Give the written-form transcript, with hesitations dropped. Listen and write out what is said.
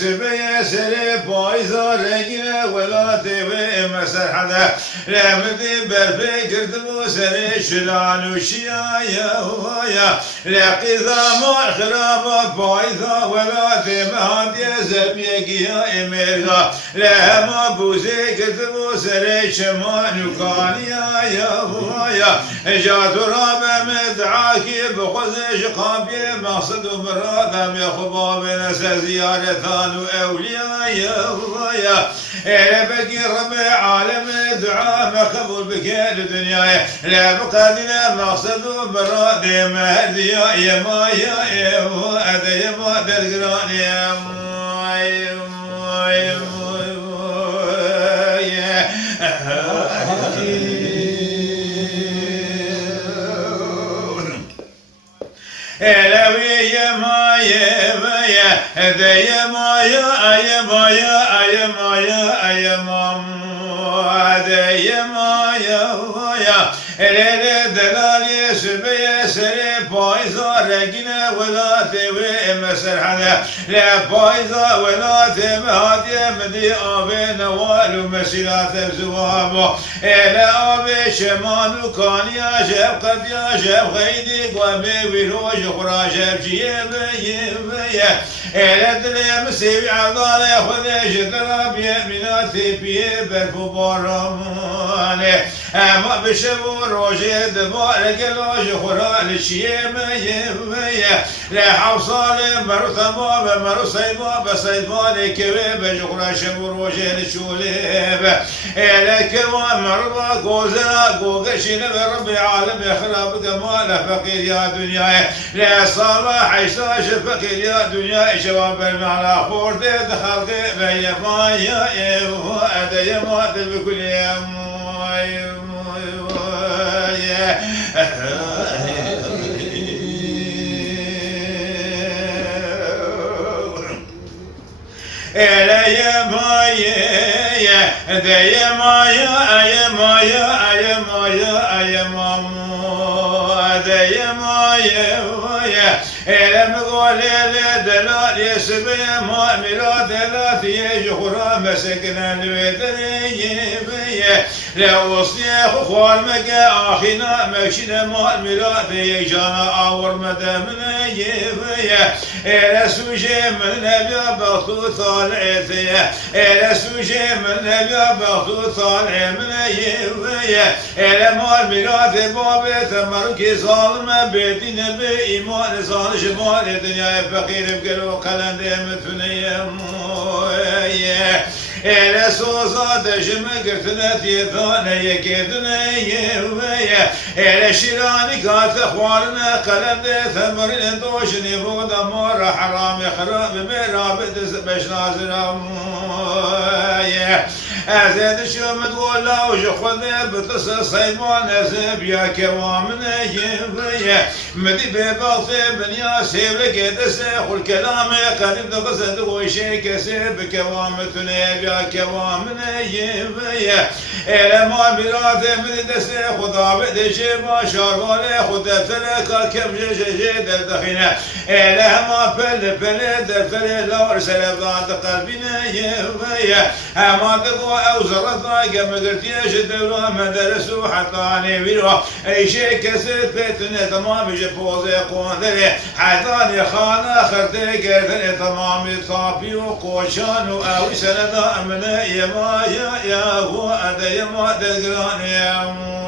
سبي سري بايزا رجنا ولا تبي مسح هذا رمدي برفي كردبو سري شلال وشيا يا هوايا لقيذا ما خراب بايزا ولا تبي هادي زبيك يا إميرا لما بوزي كردبو سري شمان وكانيا يا هوايا جات راب مدعاكي بخزش قابي مقصد مرادم يا خباب ناس زيارة وأولياء يا هوايا بقي ربي عالم دعاء ما قبول بك الدنيا لا بقادنا مقصد مراد مهدي يا ما يا هذا يا ما درقران يا يا ما يا ما يا ما يا ما يا ما يا دلالي سبي سري بايزا رجنا ولا تبي مسر حدا لا بايزا ولا تبي هادي مدي أبي نوال ومسيرات زوابه لا أبي شمان وكان يا شاب قد يا شاب خيدي قامي ويروج خراج بجيب يا لا دلي مسيب عضال ياخذ جدرا بيميناتي بيبرفو بارمان أما بشبو روجي دمار قلوج خرال الشيمة يمية لا حوصال مرو ثمام مرو صيبا بصيبالي كبيب جخرا شبو روجي الشوليب لا كوا مرضى قوزنا قوقشين بربي عالم يخرب دمال فقير يا دنيا لا صالح عيساش فقير يا دنيا شباب المعنى خورد خلقي بيا ما يا هذا يا ما بكل يوم لا يا ما يا ده يا ما يا ما يا ما يا ما ده يا ما يا لم قول دلال يسبي ما مراد لا في جخرا مسكنا الودري لا وصي خوار مكا اخينا مكشنا ما مراد يجانا اور مدامنا يبيا لا سوجي من نبي بخطو طالعتي لا سوجي من نبي بخطو طالع من يبيا لا ما مراد بابي تمركي ظالم بيتنا بإيمان ظالم شمال الدنيا فقير بقلو قلن ديمتني مويا إلى صوصات جمك ثلاثي ثانية كدنيا ويا إلى شيراني كات أخوارنا قلن دي ثمرين دوشني بودا مر حرام خراب مرابط بش نازل مويا أزيد شو متقول لو خذ بتصل صيبان أزب يا كوامنا يبيا مدي بباطي بنيا سيبك دسخ والكلام قريب دقصد وشي كسب كوامتنا يا كوامنا يبيا إلى ما بلاد من دسخ وضابط جيبا شاربالي خد تلك كم جيد الدخينة إلى ما بل دفتر لا أرسل بعد قلبنا يبيا ما تقوى أو زرطنا كما قلت يا شدولا مدرسوا حتى عني ويروح أي شيء كسرت بيتنا تمام جفوزي قوندري حتى خانا خرتي كرتني تمام صافي وقوشان وأوي سنة من يا هو أدى يا ما تقران يا